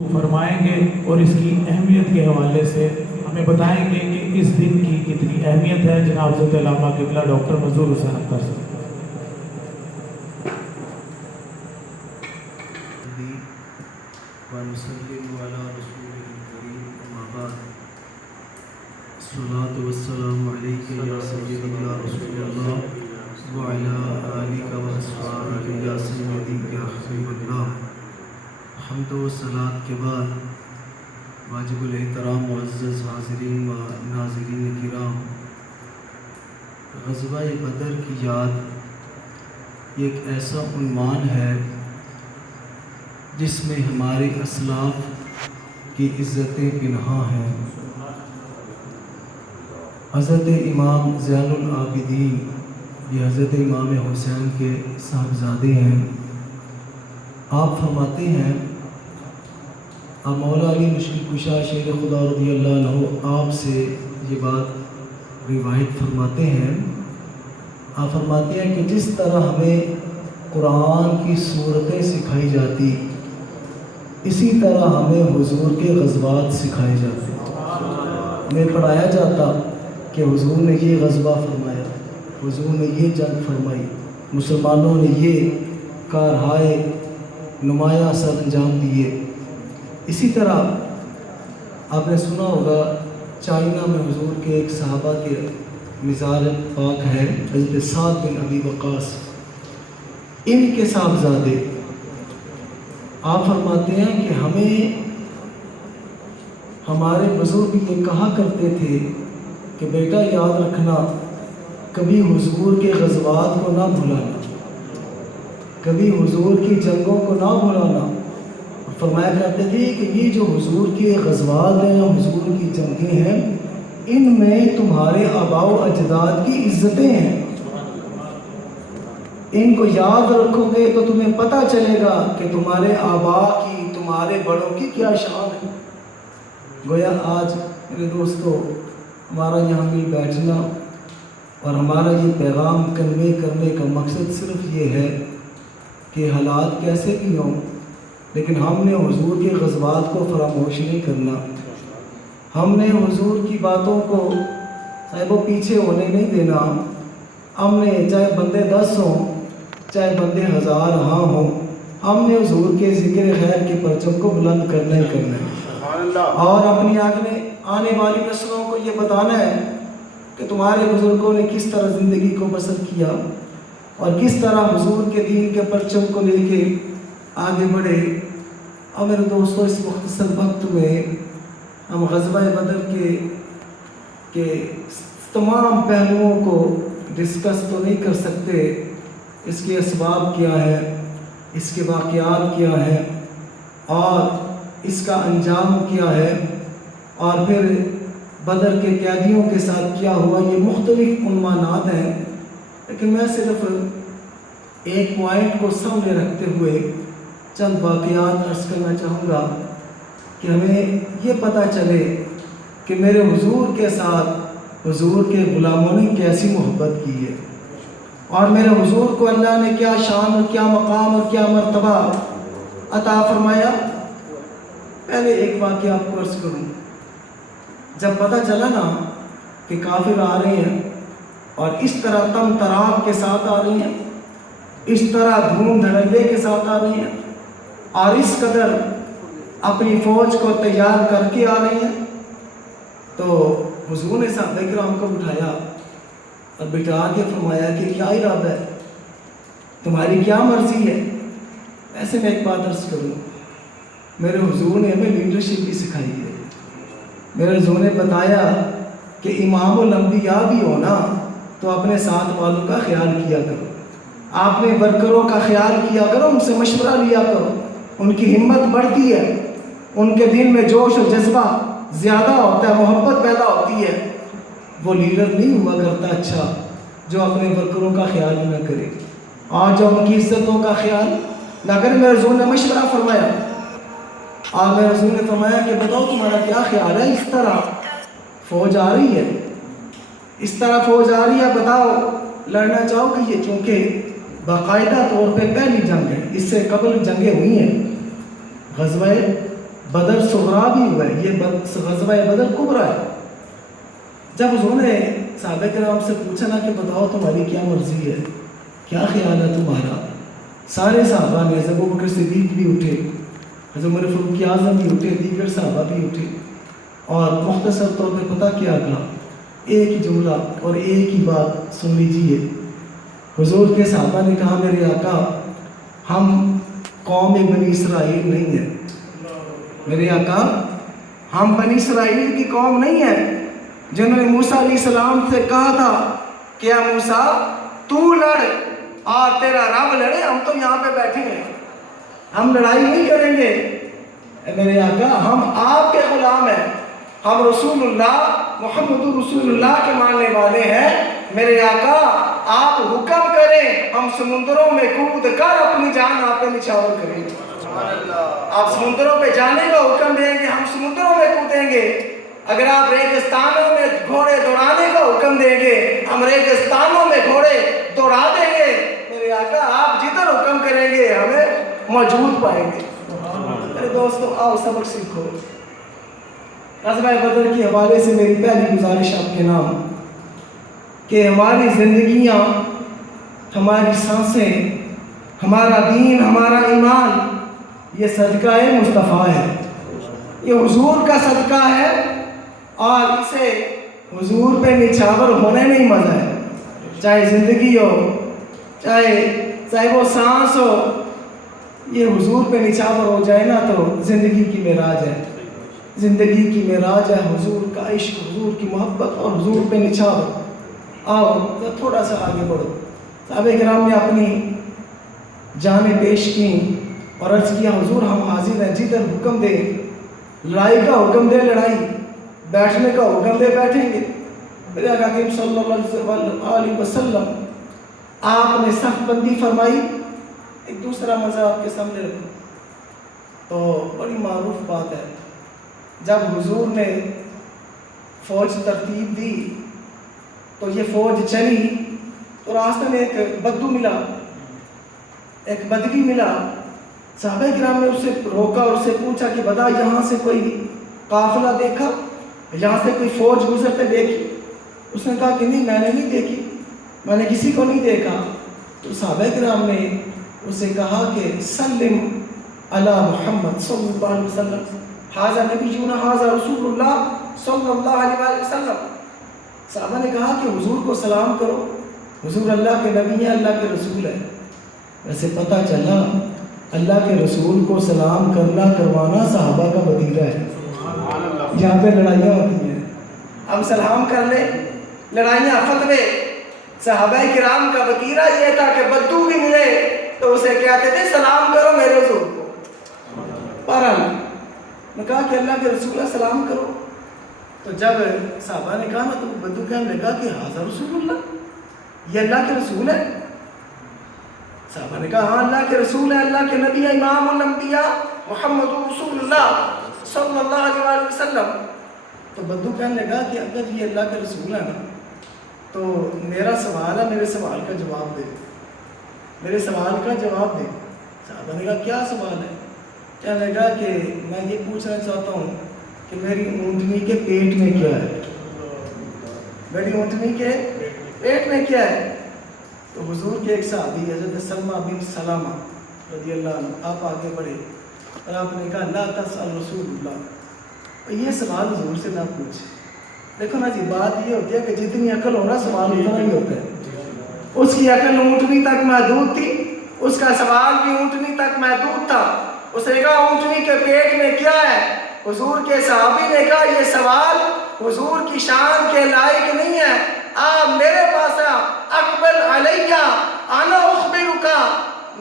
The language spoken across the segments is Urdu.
فرمائیں گے اور اس کی اہمیت کے حوالے سے ہمیں بتائیں گے کہ اس دن کی کتنی اہمیت ہے۔ جناب حضرت علامہ قبلہ ڈاکٹر منظور حسین اختر صاحب۔ ونصلي على رسوله الكريم أما بعد الصلاة والسلام عليك يا سيدي يا رسول الله وعلى آلك وأصحابك يا سيدي يا حبيب الله۔ حمد و صلاة کے بعد واجب الاحترام معزز حاضرین و ناظرین کرام، غزوہ بدر کی یاد ایک ایسا عنوان ہے جس میں ہمارے اسلاف کی عزتیں پنہاں ہیں۔ حضرت امام زین العابدین یہ حضرت امام حسین کے صاحبزادے ہیں۔ آپ فرماتے ہیں، آپ مولا علی مشکل کشا شیر خدا رضی اللہ عنہ آپ سے یہ بات روایت فرماتے ہیں۔ آپ فرماتے ہیں کہ جس طرح ہمیں قرآن کی صورتیں سکھائی جاتی، اسی طرح ہمیں حضور کے غزوات سکھائے جاتے، ہمیں پڑھایا جاتا کہ حضور نے یہ غزوہ فرمایا، حضور نے یہ جنگ فرمائی، مسلمانوں نے یہ کارہائے نمایاں سر انجام دیے۔ اسی طرح آپ نے سنا ہوگا چائنا میں حضور کے ایک صحابہ کے مزار پاک ہے، حضرت سعد بن ابی وقاص، ان کے صاحبزادے۔ آپ فرماتے ہیں کہ ہمیں ہمارے بزرگ یہ کہا کرتے تھے کہ بیٹا یاد رکھنا، کبھی حضور کے غزوات کو نہ بھلانا، کبھی حضور کی جنگوں کو نہ بھلانا۔ فرمایا کرتے تھے کہ یہ جو حضور کے غزوات ہیں، حضور کی جنگیں ہیں، ان میں تمہارے آباء و اجداد کی عزتیں ہیں، ان کو یاد رکھو گے تو تمہیں پتہ چلے گا کہ تمہارے آباء کی، تمہارے بڑوں کی کیا شان ہے۔ گویا آج میرے دوستو ہمارا یہاں مل بیٹھنا اور ہمارا یہ پیغام کنوے کرنے کا مقصد صرف یہ ہے کہ حالات کیسے بھی ہوں، لیکن ہم نے حضور کے غزوات کو فراموش نہیں کرنا، ہم نے حضور کی باتوں کو صاحب و پیچھے ہونے نہیں دینا۔ ہم نے چاہے بندے 10 ہوں، چاہے بندے 1000 ہاں ہوں، ہم نے حضور کے ذکر خیر کے پرچم کو بلند کرنا ہی کرنا ہے، اور اپنی آنے والی نسلوں کو یہ بتانا ہے کہ تمہارے بزرگوں نے کس طرح زندگی کو بسر کیا اور کس طرح حضور کے دین کے پرچم کو لے کے آگے بڑھے۔ اور میرے دوستوں اس مختصر وقت میں ہم غزوہ بدر کے تمام پہلوؤں کو ڈسکس تو نہیں کر سکتے، اس کے اسباب کیا ہے، اس کے واقعات کیا ہیں، اور اس کا انجام کیا ہے، اور پھر بدر کے قیدیوں کے ساتھ کیا ہوا، یہ مختلف عنوانات ہیں، لیکن میں صرف ایک پوائنٹ کو سامنے رکھتے ہوئے چند واقعات عرض کرنا چاہوں گا کہ ہمیں یہ پتہ چلے کہ میرے حضور کے ساتھ حضور کے غلاموں نے کیسی محبت کی ہے، اور میرے حضور کو اللہ نے کیا شان اور کیا مقام اور کیا مرتبہ عطا فرمایا۔ پہلے ایک واقعہ آپ کو عرض کروں۔ جب پتہ چلا نا کہ کافر آ رہے ہیں اور اس طرح تم تراق کے ساتھ آ رہے ہیں، اس طرح دھوم دھڑلے کے ساتھ آ رہے ہیں، اور اس قدر اپنی فوج کو تیار کر کے آ رہے ہیں، تو حضور نے صحابہ کرام کو بٹھایا اور بٹھا کے فرمایا کہ کیا ارادہ ہے، تمہاری کیا مرضی ہے۔ ایسے میں ایک بات عرض کروں، میرے حضور نے ہمیں لیڈرشپ بھی سکھائی ہے۔ میرے حضور نے بتایا کہ امام الانبیاء بھی ہونا تو اپنے ساتھ والوں کا خیال کیا کرو، آپ نے ورکروں کا خیال کیا کرو، ان سے مشورہ لیا کرو، ان کی ہمت بڑھتی ہے، ان کے دل میں جوش و جذبہ زیادہ ہوتا ہے، محبت پیدا ہوتی ہے۔ وہ لیڈر نہیں ہوا کرتا اچھا جو اپنے ورکروں کا خیال نہ کرے اور جو ان کی عزتوں کا خیال نہ کرے۔ میرے حضور نے مشورہ فرمایا، اور میرے حضور نے فرمایا کہ بتاؤ تمہارا کیا خیال ہے، اس طرح فوج آ رہی ہے، اس طرح فوج آ رہی ہے، بتاؤ لڑنا چاہو کہ یہ، چونکہ باقاعدہ طور پہ پہلی جنگ ہے، اس سے قبل جنگیں ہوئی ہیں، غزوہ بدر صغرا بھی ہوا ہے، یہ غزوہ بدر کبرا ہے۔ جب انہوں نے صحابہ کرام سے پوچھا نا کہ بتاؤ تمہاری کیا مرضی ہے، کیا خیال ہے تمہارا، سارے صحابہ نے، حضرت ابوبکر صدیق بھی اٹھے، حضرت عمر فاروق اعظم بھی اٹھے، دیگر صحابہ بھی اٹھے، اور مختصر طور پہ پتہ کیا کہا، ایک ہی جملہ اور ایک ہی بات سن لیجیے۔ حضور کے صحابہ نے کہا میرے آقا ہم قوم بنی اسرائیل نہیں ہیں، میرے آقا ہم بنی اسرائیل کی قوم نہیں ہیں جنہوں نے موسیٰ علیہ السلام سے کہا تھا کہ اے موسیٰ تو لڑ اور تیرا رب لڑے، ہم تو یہاں پہ بیٹھے ہیں، ہم لڑائی نہیں کریں گے۔ اے میرے آقا ہم آپ کے غلام ہیں، ہم رسول اللہ محمد رسول اللہ کے ماننے والے ہیں، میرے آقا آپ حکم کریں ہم سمندروں میں کود کر اپنی جان آپ پہ نچھاور کریں گے۔ آپ سمندروں پہ جانے کا حکم دیں گے، ہم سمندروں میں کودیں گے۔ اگر آپ ریگستانوں میں گھوڑے دوڑانے کا حکم دیں گے، ہم ریگستانوں میں گھوڑے دوڑا دیں گے۔ میرے آقا آپ جدھر حکم کریں گے ہمیں موجود پائیں گے۔ میرے دوستو آؤ سبق سیکھو۔ غزوہ بدر کے حوالے سے میری پہلی گزارش آپ کے نام کہ ہماری زندگیاں، ہماری سانسیں، ہمارا دین، ہمارا ایمان یہ صدقہ مصطفیٰ ہے، یہ حضور کا صدقہ ہے، اور اسے حضور پہ نچھاور ہونے میں ہی مزہ ہے۔ چاہے زندگی ہو، چاہے وہ سانس ہو، یہ حضور پہ نچھاور ہو جائے نا تو زندگی کی معراج ہے، زندگی کی معراج ہے، حضور کا عشق، حضور کی محبت اور حضور پہ نچھاور۔ آؤ تھوڑا سا آگے بڑھو۔ صحابہ کرام نے اپنی جانیں پیش کی اور عرض کیا حضور ہم حاضر ہیں، جدھر حکم دے، لڑائی کا حکم دے لڑائی، بیٹھنے کا حکم دے بیٹھیں گے۔ میرے آقا کریم صلی اللہ علیہ وسلم آپ نے صف بندی فرمائی۔ ایک دوسرا مزہ آپ کے سامنے رکھوں تو بڑی معروف بات ہے، جب حضور نے فوج ترتیب دی تو یہ فوج چلی تو راستے میں ایک بدو ملا، ایک بدوی ملا۔ صحابہ کرام نے اسے روکا اور اسے پوچھا کہ بتا یہاں سے کوئی قافلہ دیکھا، یہاں سے کوئی فوج گزرتے دیکھی؟ اس نے کہا کہ نہیں میں نے نہیں دیکھی، میں نے کسی کو نہیں دیکھا۔ تو صحابہ کرام نے اسے کہا کہ سلم علی محمد صلی اللہ علیہ وسلم، حاذا نبینا حاذا رسول اللہ صلی اللہ علیہ وسلم۔ صحابہ نے کہا کہ حضور کو سلام کرو، حضور اللہ کے نبی ہیں، اللہ کے رسول ہیں۔ ویسے پتہ چلا اللہ کے رسول کو سلام کرنا کروانا صحابہ کا وتیرہ ہے، جہاں پہ لڑائیاں ہوتی ہیں ہم سلام کر لیں، لڑائیاں فتوے۔ صحابہ کرام کا وتیرہ یہ تھا کہ بدو بھی ملے تو اسے کہتے تھے سلام کرو میرے حضور کو۔ بہرحال میں کہا کہ اللہ کے رسول سلام کرو، تو جب صحابہ نے کہا نا تو بدو کہنے لگا کہ حاضر رسول اللہ، یہ اللہ کے رسول ہے۔ صحابہ نے کہا ہاں اللہ کے رسول ہے، اللہ کے نبی امام الانبیاء محمد رسول اللہ صلی اللہ علیہ وسلم۔ تو بدو کہنے لگا کہ اگر یہ اللہ کے رسول ہے نا تو میرا سوال ہے، میرے سوال کا جواب دے، میرے سوال کا جواب دے۔ صحابہ نے کہا کیا سوال ہے؟ کہنے لگا کہ میں یہ پوچھنا چاہتا ہوں کہ میری اونٹنی کے پیٹ میں کیا ہے، میری اونٹنی کے پیٹ میں کیا ہے؟ تو حضور کے ایک صحابی حضرت سلمہ بن سلامہ رضی اللہ عنہ آپ آگے بڑھے اور آپ نے کہا لا تسأل رسول اللہ، یہ سوال حضور سے نہ پوچھ۔ دیکھو نا جی بات یہ ہوتی ہے کہ جتنی عقل ہونا سوال اتنا ہی ہوتا ہے۔ اس کی عقل اونٹنی تک محدود تھی، اس کا سوال بھی اونٹنی تک محدود تھا۔ اس نے کہا اونٹنی کے پیٹ میں کیا ہے؟ حضور کے صحابی نے کہا یہ سوال حضور کی شان کے لائق نہیں ہے، آپ میرے پاس اقبل علیہ انا اخبرک،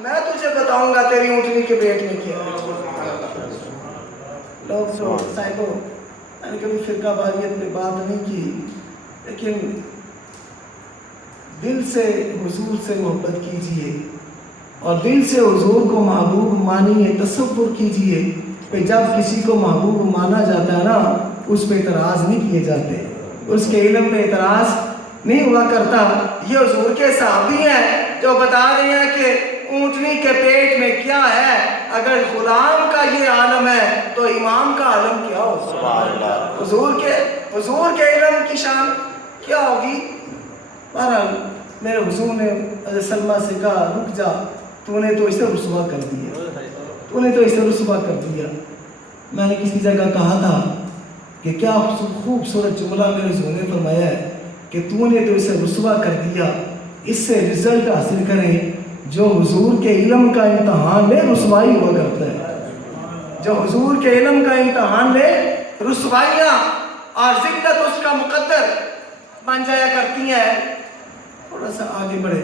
میں تجھے بتاؤں گا تیری اونٹنی کے پیٹ میں کیا ہے۔ لوگ صاحبوں میں نے کبھی فرقہ واریت میں بات نہیں کی، لیکن دل سے حضور سے محبت کیجئے اور دل سے حضور کو محبوب مانیے۔ تصور کیجئے کہ جب کسی کو محبوب مانا جاتا ہے نا اس پہ اعتراض نہیں کیے جاتے، اس کے علم پہ اعتراض نہیں ہوا کرتا۔ یہ حضور کے صحابی ہیں جو بتا رہے ہیں کہ اونٹنی کے پیٹ میں کیا ہے۔ اگر غلام کا یہ عالم ہے تو امام کا عالم کیا ہوگا؟ سبحان اللہ. حضور کے علم کی شان کیا ہوگی؟ بہرحال میرے حضور نے حضرت سلمہ سے کہا رک جا، تو نے تو اسے رسوا کر دیا. میں نے کسی جگہ کہا تھا کہ کیا خوبصورت جملہ میرے حضور نے فرمایا ہے کہ تو نے تو اسے رسوا کر دیا. اس سے رزلٹ حاصل کریں جو حضور کے علم کا امتحان لے رسوائی ہوا کرتا ہے. جو حضور کے علم کا امتحان لے رسوائیاں اور ذلت اس کا مقدر بن جایا کرتی ہیں. تھوڑا سا آگے بڑھے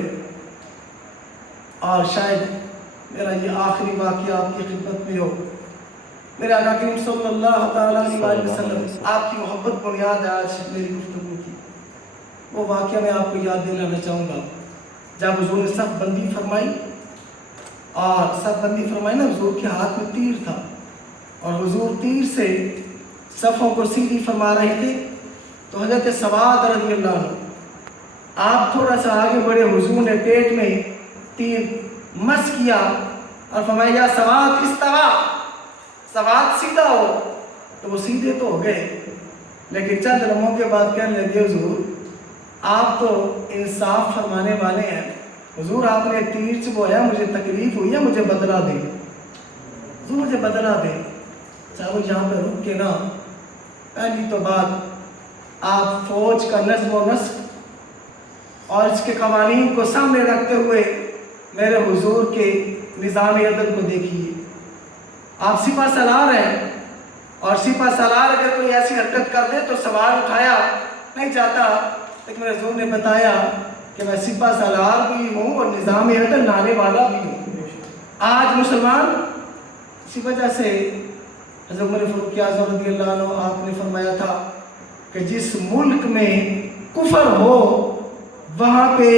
اور شاید میرا یہ آخری واقعہ آپ کی خدمت میں ہو. میرے آقا کریم صلی اللہ تعالیٰ علیہ وسلم آپ کی محبت بنیاد ہے آج میری گفتگو کی. وہ واقعہ میں آپ کو یاد دلانا چاہوں گا جب حضور نے صف بندی فرمائی، اور صف بندی فرمائی نا، حضور کے ہاتھ میں تیر تھا اور حضور تیر سے صفوں کو سیدھی فرما رہے تھے. تو حضرت سواد رضی اللہ عنہ آپ تھوڑا سا آگے بڑھے، حضور نے پیٹ میں تیر مس کیا اور فرمایا یا سواد استوا، سواد سیدھا ہو. تو وہ سیدھے تو ہو گئے، لیکن چند لمحوں کے بعد کہنے لگے حضور آپ تو انصاف فرمانے والے ہیں. حضور آپ نے تیر چبویا، مجھے تکلیف ہوئی ہے، مجھے بدلہ دے. حضور مجھے بدلہ دے. چاہو یہاں پہ رک کے نا، پہلی تو بات آپ فوج کا نظم و نسق اور اس کے قوانین کو سامنے رکھتے ہوئے میرے حضور کے نظام عدل کو دیکھیے. آپ سپہ سالار ہیں اور سپہ سالار اگر کوئی ایسی حرکت کر دے تو سوال اٹھایا نہیں جاتا، لیکن میرے حضور نے بتایا کہ میں سپہ سالار بھی ہوں اور نظام عدل لانے والا بھی ہوں. آج مسلمان اسی وجہ سے حضرت عمر فاروق اعظم رضی اللہ عنہ آپ نے فرمایا تھا کہ جس ملک میں کفر ہو وہاں پہ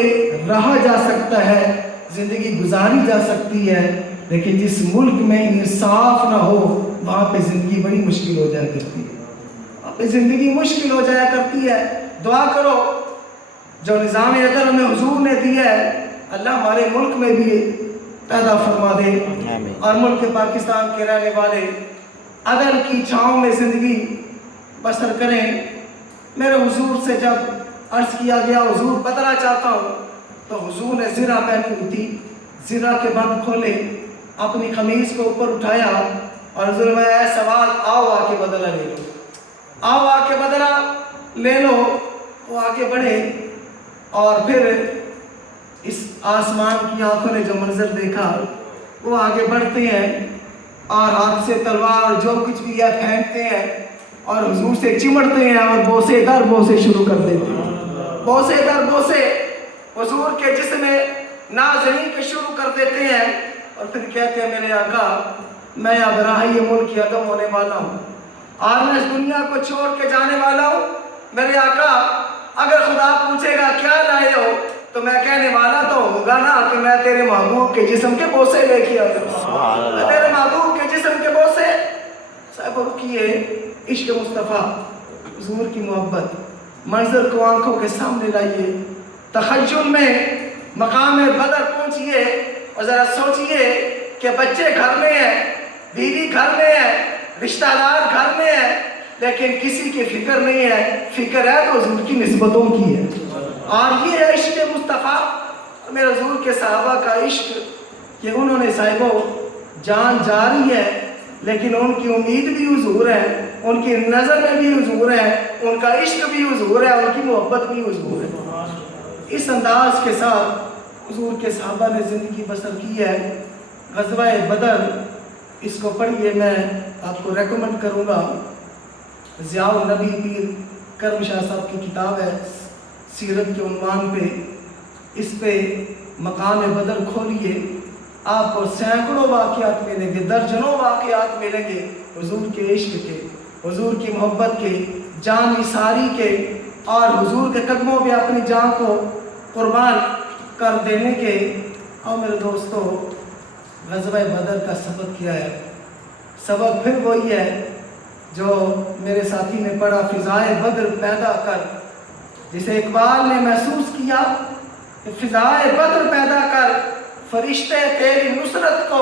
رہا جا سکتا ہے، زندگی گزاری جا سکتی ہے، لیکن جس ملک میں انصاف نہ ہو وہاں پہ زندگی بڑی مشکل ہو جایا کرتی ہے. وہاں پہ زندگی مشکل ہو جایا کرتی ہے. دعا کرو جو نظام عدل ہمیں حضور نے دیا ہے اللہ ہمارے ملک میں بھی پیدا فرما دے اور ملک پاکستان کے رہنے والے عدل کی چھاؤں میں زندگی بسر کریں. میرے حضور سے جب عرض کیا گیا حضور بدلنا چاہتا ہوں، تو حضور نے زرہ پہنی ہوئی تھی، زرہ کے بند کھولے، اپنی قمیض کو اوپر اٹھایا اور حضور نے اے سواد آؤ آ کے بدلہ لے لو، آؤ آ کے بدلہ لے لو. وہ آگے بڑھے اور پھر اس آسمان کی آنکھوں نے جو منظر دیکھا وہ آگے بڑھتے ہیں اور ہاتھ سے تلوار جو کچھ بھی ہے پھینکتے ہیں اور حضور سے چمٹتے ہیں اور بوسے در بوسے شروع کر دیتے ہیں. بوسے در بوسے حضور کے جسم میں نازنین کے شروع کر دیتے ہیں اور پھر کہتے ہیں میرے آقا میں اب راہی ملک عدم ہونے والا ہوں اور میں اس دنیا کو چھوڑ کے جانے والا ہوں. میرے آقا اگر خدا پوچھے گا کیا لائے ہو تو میں کہنے والا تو ہوں گا نا کہ میں تیرے محبوب کے جسم کے بوسے لے کے آیا ہوں. میں تیرے محبوب کے جسم کے بوسے. صاحب رکیے، عشق مصطفیٰ حضور کی محبت منظر کو آنکھوں کے سامنے لائیے، تخیل میں مقام بدر پہنچیے اور ذرا سوچئے کہ بچے گھر میں ہیں، بیوی گھر میں ہے، رشتہ دار گھر میں ہے، لیکن کسی کی فکر نہیں ہے. فکر ہے تو حضور کی نسبتوں کی ہے. اور یہ ہے عشق مصطفیٰ. میرے حضور کے صحابہ کا عشق کہ انہوں نے صاحبوں جان جاری ہے لیکن ان کی امید بھی حضور ہے، ان کی نظر میں بھی حضور ہے، ان کا عشق بھی حضور ہے، ان کی محبت بھی حضور ہے. اس انداز کے ساتھ حضور کے صحابہ نے زندگی بسر کی ہے. غزوہ بدر اس کو پڑھیے، میں آپ کو ریکمنڈ کروں گا. ضیاء النبی پیر کرم شاہ صاحب کی کتاب ہے سیرت کے عنوان پہ، اس پہ مقام بدر کھولیے، آپ کو سینکڑوں واقعات ملیں گے، درجنوں واقعات ملیں گے حضور کے عشق کے، حضور کی محبت کے، جان نثاری کے اور حضور کے قدموں پہ اپنی جان کو قربان کر دینے کے. اور میرے دوستو غزوہ بدر کا سبق کیا ہے؟ سبق پھر وہی ہے جو میرے ساتھی نے پڑھا، فضائے بدر پیدا کر. جسے اقبال نے محسوس کیا کہ فضائے بدر پیدا کر، فرشتے تیری نصرت کو